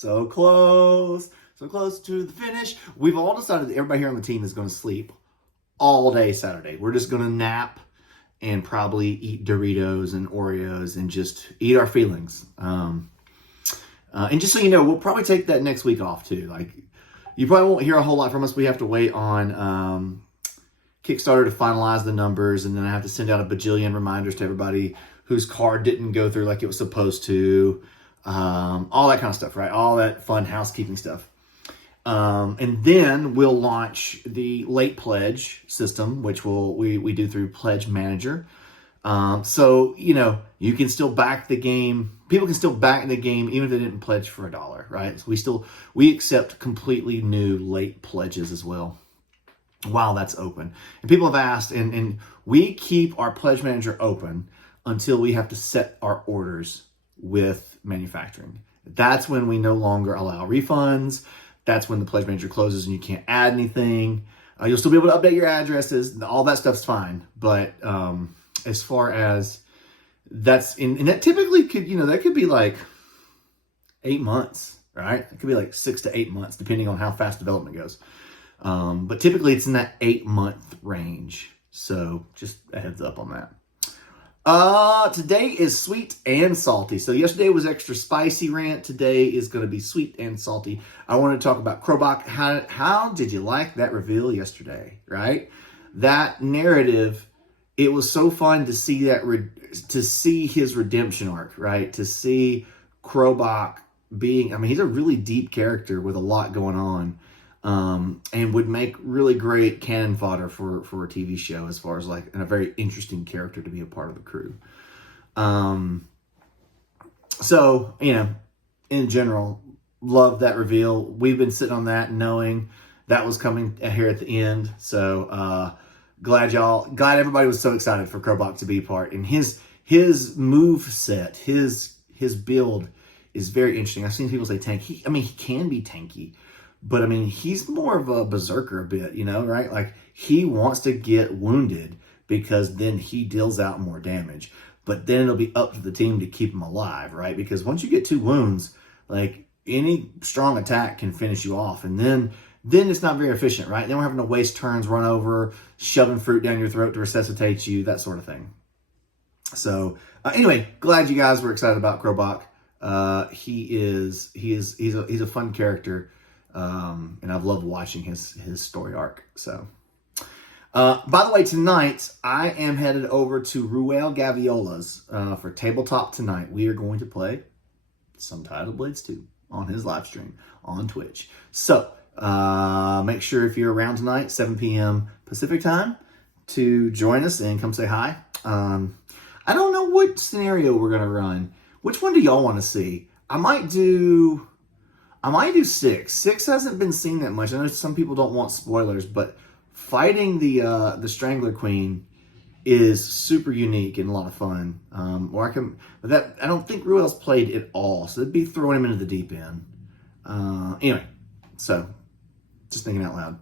So close. So close to the finish. We've all decided that everybody here on the team is going to sleep all day Saturday. We're just going to nap and probably eat Doritos and Oreos and just eat our feelings. And just so you know, we'll probably take that next week off too. Like, you probably won't hear a whole lot from us. We have to wait on Kickstarter to finalize the numbers, and then I have to send out a bajillion reminders to everybody whose card didn't go through like it was supposed to. All that kind of stuff, right? All that fun housekeeping stuff. And then we'll launch the late pledge system, which we do through Pledge Manager. So, you know, you can still back the game. People can still back the game even if they didn't pledge for $1, right? So we accept completely new late pledges as well while that's open. And people have asked, and we keep our Pledge Manager open until we have to set our orders with manufacturing. That's when we no longer allow refunds. That's when the Pledge Manager closes and you can't add anything. You'll still be able to update your addresses. All that stuff's fine. But as far as that's and that typically could, you know, that could be like 8 months, right? It could be like 6 to 8 months, depending on how fast development goes. But typically it's in that 8-month range. So just a heads up on that. Today is sweet and salty. So yesterday was extra spicy rant. Today is going to be sweet and salty. I want to talk about Krobaak. How did you like that reveal yesterday, right? That narrative, it was so fun to see that, to see his redemption arc, right? To see Krobaak being, I mean, he's a really deep character with a lot going on. And would make really great cannon fodder for a TV show, as far as like a very interesting character to be a part of the crew. So, you know, in general, love that reveal. We've been sitting on that knowing that was coming here at the end. So, glad everybody was so excited for Krobaak to be a part. And his move set, his build is very interesting. I've seen people say tank. He can be tanky. But, I mean, he's more of a berserker a bit, you know, right? Like, he wants to get wounded because then he deals out more damage. But then it'll be up to the team to keep him alive, right? Because once you get 2 wounds, like, any strong attack can finish you off. And then it's not very efficient, right? Then we're having to waste turns, run over, shoving fruit down your throat to resuscitate you, that sort of thing. So, anyway, glad you guys were excited about Krobaak. He's a fun character. And I've loved watching his story arc. So, by the way, tonight I am headed over to Ruel Gaviola's for tabletop tonight. We are going to play some Tidal Blades 2 on his live stream on Twitch. So, make sure if you're around tonight, 7 p.m. Pacific time, to join us and come say hi. I don't know what scenario we're going to run. Which one do y'all want to see? I might do 6. 6 hasn't been seen that much. I know some people don't want spoilers, but fighting the Strangler Queen is super unique and a lot of fun. I don't think Ruel's played at all, so it'd be throwing him into the deep end. Anyway, so just thinking out loud.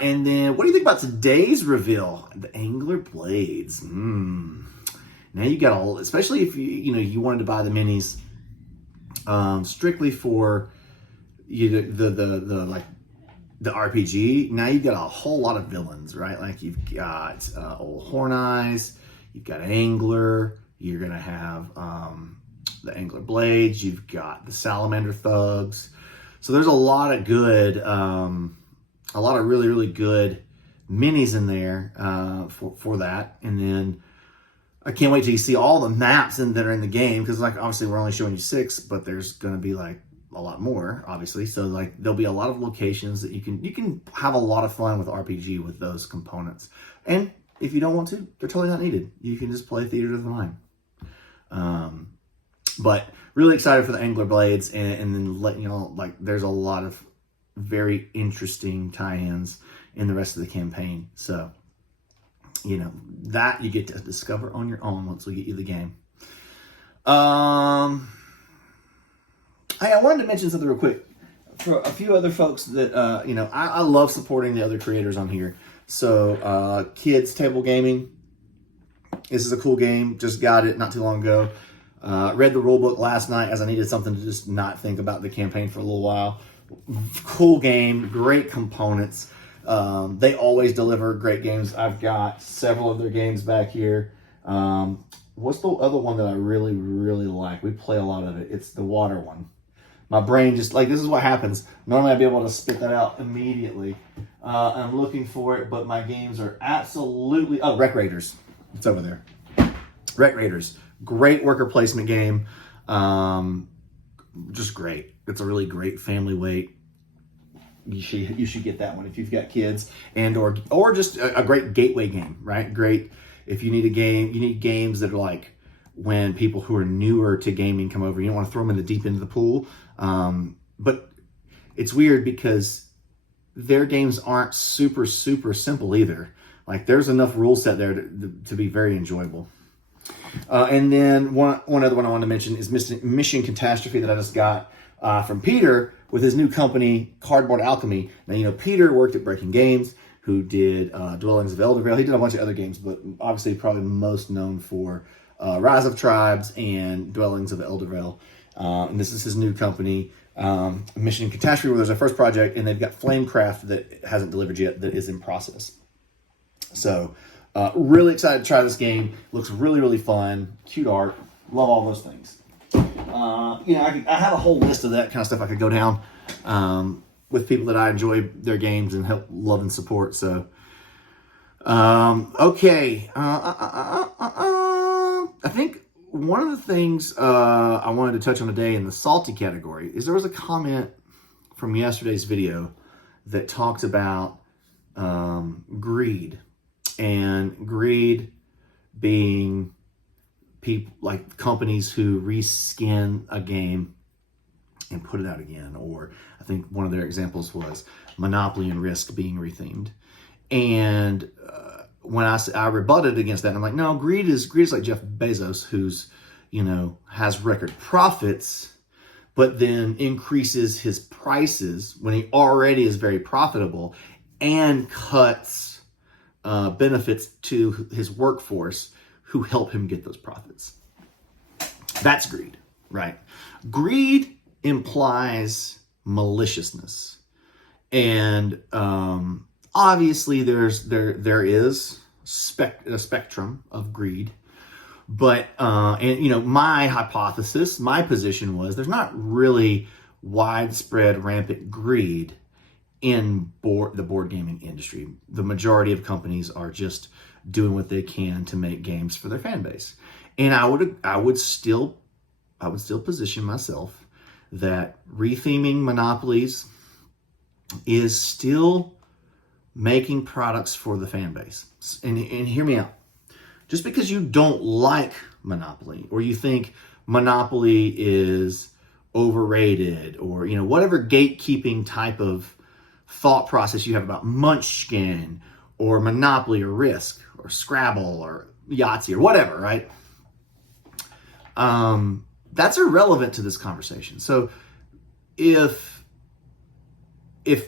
And then, what do you think about today's reveal? The Angler Blades. Now you got especially if you wanted to buy the minis strictly for the RPG. Now you've got a whole lot of villains, right? Like you've got Old Horn Eyes, you've got Angler, you're gonna have the Angler Blades, you've got the Salamander Thugs. So there's a lot of good, a lot of really, really good minis in there for that. And then I can't wait till you see all the maps that are in the game, because like obviously we're only showing you 6, but there's gonna be like a lot more, obviously. So like there'll be a lot of locations that you can have a lot of fun with RPG with those components. And if you don't want to, they're totally not needed. You can just play Theater of the Mind. But really excited for the Angler Blades, and then letting you know, like, there's a lot of very interesting tie-ins in the rest of the campaign. So, you know, that you get to discover on your own once we get you the game. Hey, I wanted to mention something real quick for a few other folks that, I love supporting the other creators on here. So, Kids Table Gaming. This is a cool game. Just got it not too long ago. Read the rule book last night as I needed something to just not think about the campaign for a little while. Cool game, great components. They always deliver great games. I've got several of their games back here. What's the other one that I really, really like? We play a lot of it. It's the water one. My brain just, like, this is what happens. Normally I'd be able to spit that out immediately. I'm looking for it, but my games are absolutely... Oh, Wreck Raiders. It's over there. Wreck Raiders. Great worker placement game. Just great. It's a really great family weight. You should get that one if you've got kids, and or just a great gateway game, right? Great if you need a game. You need games that are like when people who are newer to gaming come over. You don't want to throw them in the deep end of the pool. But it's weird because their games aren't super simple either. Like there's enough rule set there to be very enjoyable. And then one other one I want to mention is Mission Catastrophe that I just got from Peter with his new company, Cardboard Alchemy. Now, you know, Peter worked at Breaking Games, who did Dwellings of Eldervale. He did a bunch of other games, but obviously probably most known for Rise of Tribes and Dwellings of Eldervale. And this is his new company, Mission Catastrophe, where there's a first project, and they've got Flamecraft that hasn't delivered yet, that is in process. So, really excited to try this game. Looks really fun. Cute art. Love all those things. You know, I have a whole list of that kind of stuff I could go down with people that I enjoy their games and help love and support. So, okay. I think one of the things I wanted to touch on today in the salty category is there was a comment from yesterday's video that talked about greed. And greed being people like companies who reskin a game and put it out again. Or I think one of their examples was Monopoly and Risk being rethemed. And when I rebutted against that, I'm like, no, greed is like Jeff Bezos, who's, you know, has record profits, but then increases his prices when he already is very profitable and cuts benefits to his workforce who help him get those profits. That's greed, right? Greed implies maliciousness. And obviously there is a spectrum of greed. But, and you know, my hypothesis, my position was there's not really widespread rampant greed in the board gaming industry. The majority of companies are just doing what they can to make games for their fan base. And I would still position myself that retheming monopolies is still making products for the fan base. And hear me out. Just because you don't like Monopoly or you think Monopoly is overrated or, you know, whatever gatekeeping type of thought process you have about Munchkin or Monopoly or Risk or Scrabble or Yahtzee or whatever, right? That's irrelevant to this conversation. So if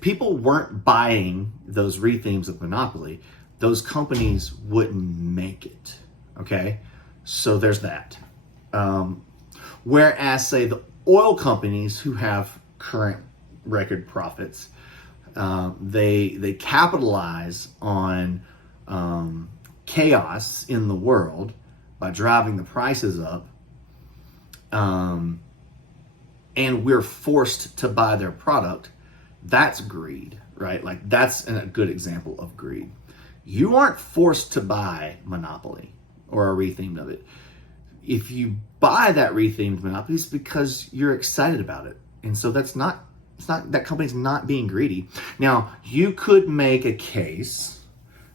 people weren't buying those rethemes of Monopoly, those companies wouldn't make it, okay? So there's that. Whereas, say, the oil companies who have current record profits, they capitalize on chaos in the world by driving the prices up, and we're forced to buy their product. That's greed, right? Like that's a good example of greed. You aren't forced to buy Monopoly or a retheme of it. If you buy that rethemed Monopoly, it's because you're excited about it, and so that company's not being greedy. Now, you could make a case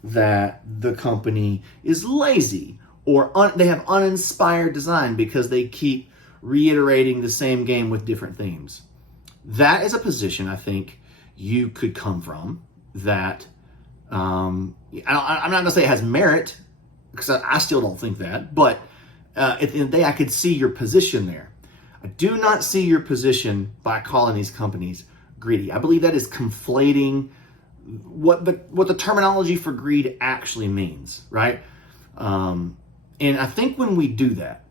that the company is lazy or they have uninspired design because they keep reiterating the same game with different themes. That is a position I think you could come from that I'm not going to say it has merit because I still don't think that, but at the end of the day, I could see your position there. I do not see your position by calling these companies greedy. I believe that is conflating what the terminology for greed actually means, right? And I think when we do that,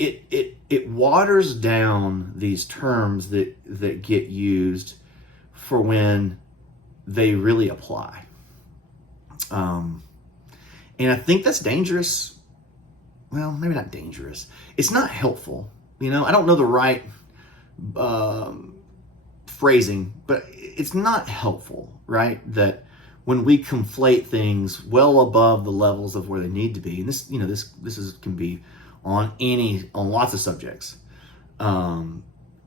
it waters down these terms that get used for when they really apply. And I think that's dangerous. Well, maybe not dangerous. It's not helpful. I don't know the right phrasing, but it's not helpful, right? That when we conflate things well above the levels of where they need to be, and this can be on lots of subjects.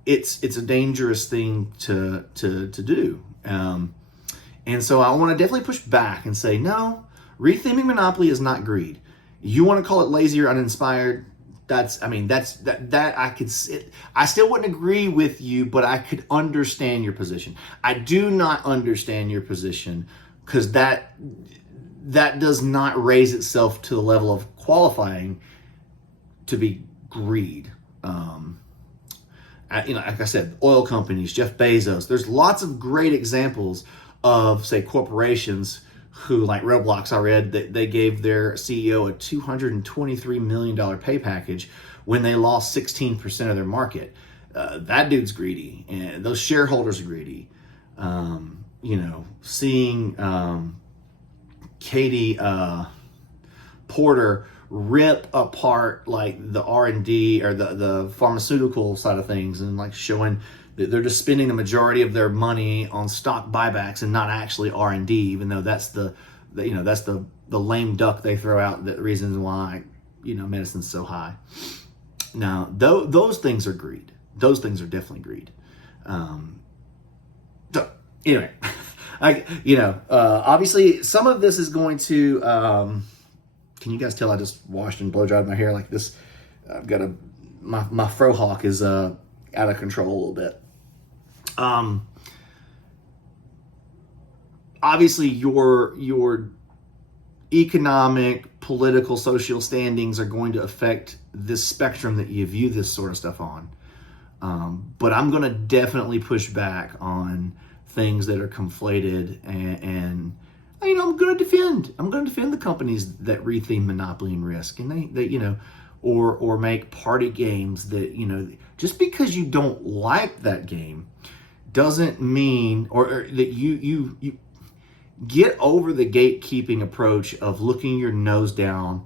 It's a dangerous thing to do. And so I want to definitely push back and say, no, retheming Monopoly is not greed. You want to call it lazy or uninspired? I still wouldn't agree with you, but I could understand your position. I do not understand your position because that does not raise itself to the level of qualifying to be greed. Like I said, oil companies, Jeff Bezos, there's lots of great examples of, say, corporations who, like Roblox, I read that they gave their CEO a $223 million pay package when they lost 16% of their market. That dude's greedy, and those shareholders are greedy. Seeing Katie Porter rip apart like the R&D or the pharmaceutical side of things, and like showing that they're just spending the majority of their money on stock buybacks and not actually R&D, even though that's the lame duck they throw out, the reasons why medicine's so high. Now those things are greed. Those things are definitely greed. So anyway, obviously some of this is going to. Can you guys tell I just washed and blow dried my hair like this? I've got my fro hawk is out of control a little bit. Obviously your economic, political, social standings are going to affect this spectrum that you view this sort of stuff on. But I'm going to definitely push back on things that are conflated and I'm going to defend the companies that retheme Monopoly and Risk, and they or make party games that, just because you don't like that game doesn't mean, or that you get over the gatekeeping approach of looking your nose down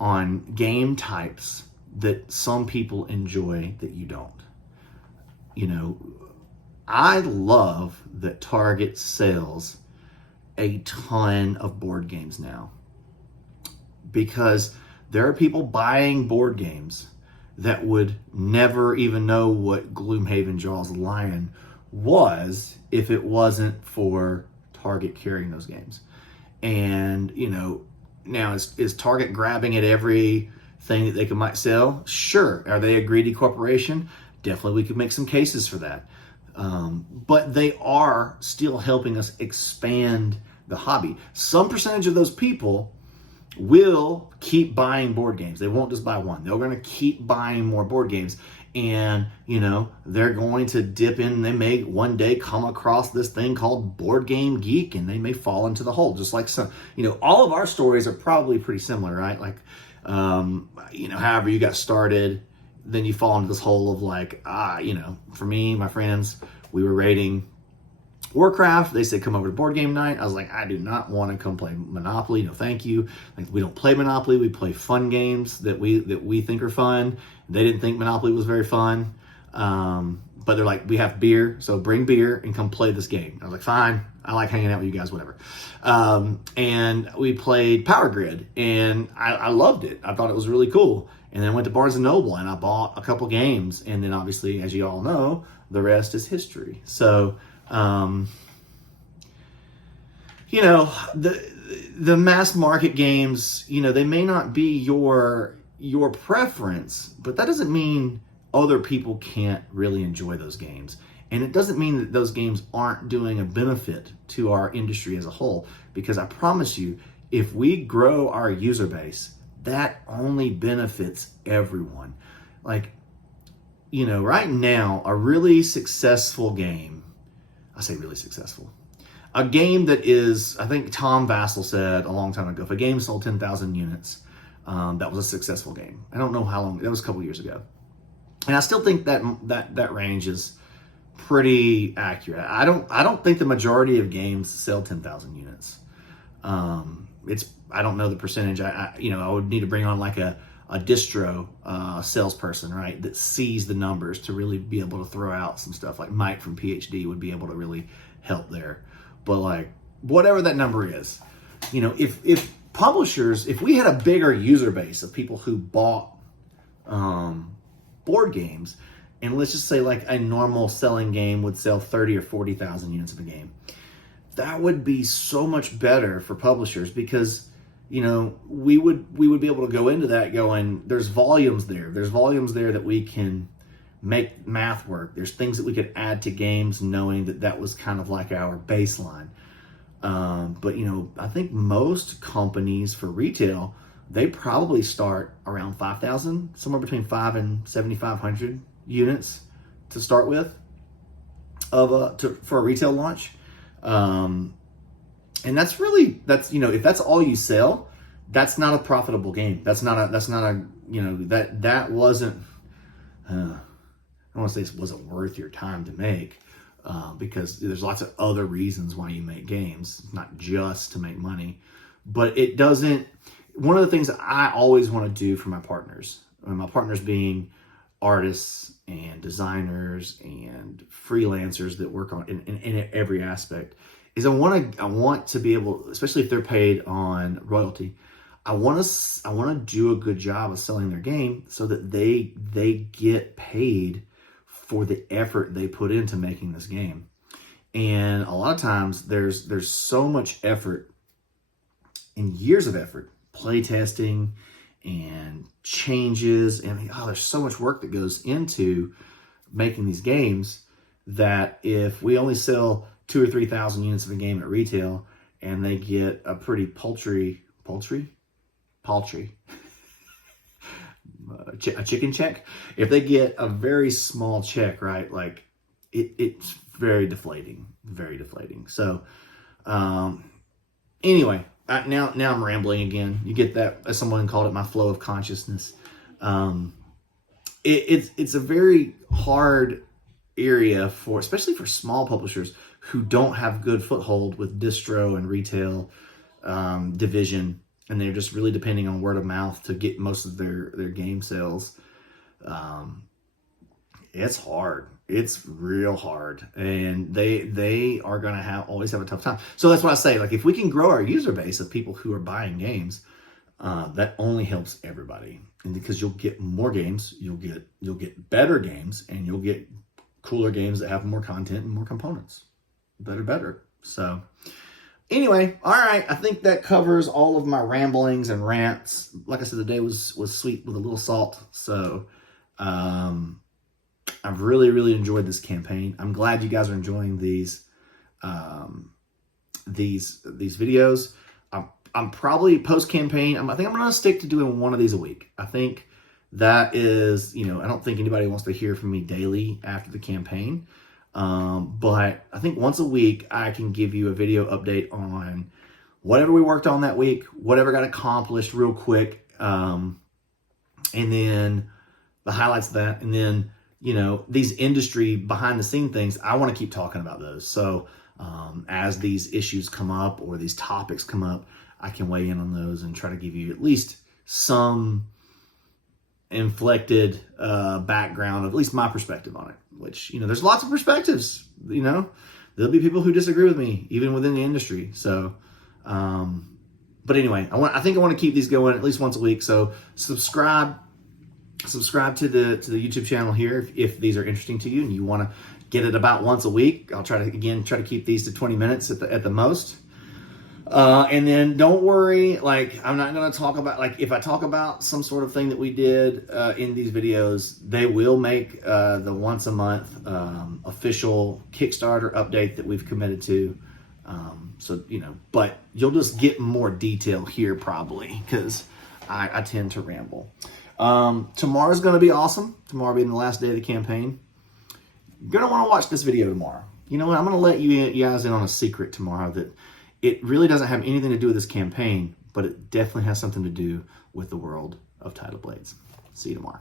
on game types that some people enjoy that you don't. I love that Target sells a ton of board games now, because there are people buying board games that would never even know what Gloomhaven Jaws Lion was if it wasn't for Target carrying those games. And now is Target grabbing at everything that they might sell? Sure. Are they a greedy corporation? Definitely, we could make some cases for that. But they are still helping us expand the hobby. Some percentage of those people will keep buying board games. They won't just buy one. They're going to keep buying more board games. And, they're going to dip in. They may one day come across this thing called Board Game Geek, and they may fall into the hole. Just like some, all of our stories are probably pretty similar, right? Like, however you got started, then you fall into this hole of like, for me, my friends, we were raiding Warcraft. They said, come over to board game night. I was like, I do not want to come play Monopoly. No, thank you. Like, we don't play Monopoly. We play fun games that we think are fun. They didn't think Monopoly was very fun. But they're like, we have beer, so bring beer and come play this game. I was like, fine. I like hanging out with you guys, whatever. And we played Power Grid, and I loved it. I thought it was really cool. And then I went to Barnes & Noble, and I bought a couple games. And then, obviously, as you all know, the rest is history. So, the mass market games, they may not be your preference, but that doesn't mean other people can't really enjoy those games. And it doesn't mean that those games aren't doing a benefit to our industry as a whole, because I promise you, if we grow our user base, that only benefits everyone. Like, right now, a really successful game, I say really successful, a game that is, I think Tom Vassell said a long time ago, if a game sold 10,000 units, that was a successful game. I don't know how long, that was a couple years ago. And I still think that range is pretty accurate. I don't think the majority of games sell 10,000 units. I don't know the percentage. I would need to bring on like a distro salesperson, right, that sees the numbers to really be able to throw out some stuff. Like Mike from PhD would be able to really help there. But like whatever that number is, if publishers, if we had a bigger user base of people who bought board games, and let's just say like a normal selling game would sell 30 or 40,000 units of a game, that would be so much better for publishers, because we would be able to go into that going, there's volumes there that we can make math work. There's things that we could add to games, knowing that was kind of like our baseline. But I think most companies for retail, they probably start around 5,000, somewhere between 5 and 7,500 units to start with for a retail launch. And that's if that's all you sell, that's not a profitable game. That wasn't, I don't want to say it wasn't worth your time to make, because there's lots of other reasons why you make games, not just to make money. But it doesn't, one of the things that I always want to do for my partners being artists and designers and freelancers that work on in every aspect, is I want to be able, especially if they're paid on royalty, I want to do a good job of selling their game so that they get paid for the effort they put into making this game. And a lot of times there's so much effort and years of effort, play testing and changes, and there's so much work that goes into making these games, that if we only sell 2,000 or 3,000 units of a game at retail and they get a pretty paltry a chicken check, if they get a very small check, right, like it's very deflating. So anyway, now I'm rambling again. You get that, as someone called it, my flow of consciousness. It's a very hard area especially for small publishers who don't have good foothold with distro and retail division, and they're just really depending on word of mouth to get most of their game sales. It's hard. It's real hard, and they are going to always have a tough time. So that's what I say. Like, if we can grow our user base of people who are buying games, that only helps everybody. And because you'll get more games, you'll get better games, and you'll get cooler games that have more content and more components. Better. So anyway, all right. I think that covers all of my ramblings and rants. Like I said, the day was sweet with a little salt. So I've really, really enjoyed this campaign. I'm glad you guys are enjoying these videos. I'm probably post-campaign. I think I'm going to stick to doing one of these a week. I think that is, I don't think anybody wants to hear from me daily after the campaign. But I think once a week, I can give you a video update on whatever we worked on that week, whatever got accomplished real quick. And then the highlights of that. And then, these industry behind the scene things, I want to keep talking about those. So, as these issues come up or these topics come up, I can weigh in on those and try to give you at least some inflected background of at least my perspective on it, which, there's lots of perspectives. There'll be people who disagree with me even within the industry. So but anyway, I think I want to keep these going at least once a week. So subscribe to the YouTube channel here if these are interesting to you and you want to get it about once a week. I'll try to keep these to 20 minutes at the most. And then don't worry, I'm not going to talk about, if I talk about some sort of thing that we did in these videos, they will make the once a month official Kickstarter update that we've committed to. But you'll just get more detail here probably, because I tend to ramble. Tomorrow's going to be awesome. Tomorrow being the last day of the campaign. You're going to want to watch this video tomorrow. You know what? I'm going to let you guys in on a secret tomorrow that it really doesn't have anything to do with this campaign, but it definitely has something to do with the world of Tidal Blades. See you tomorrow.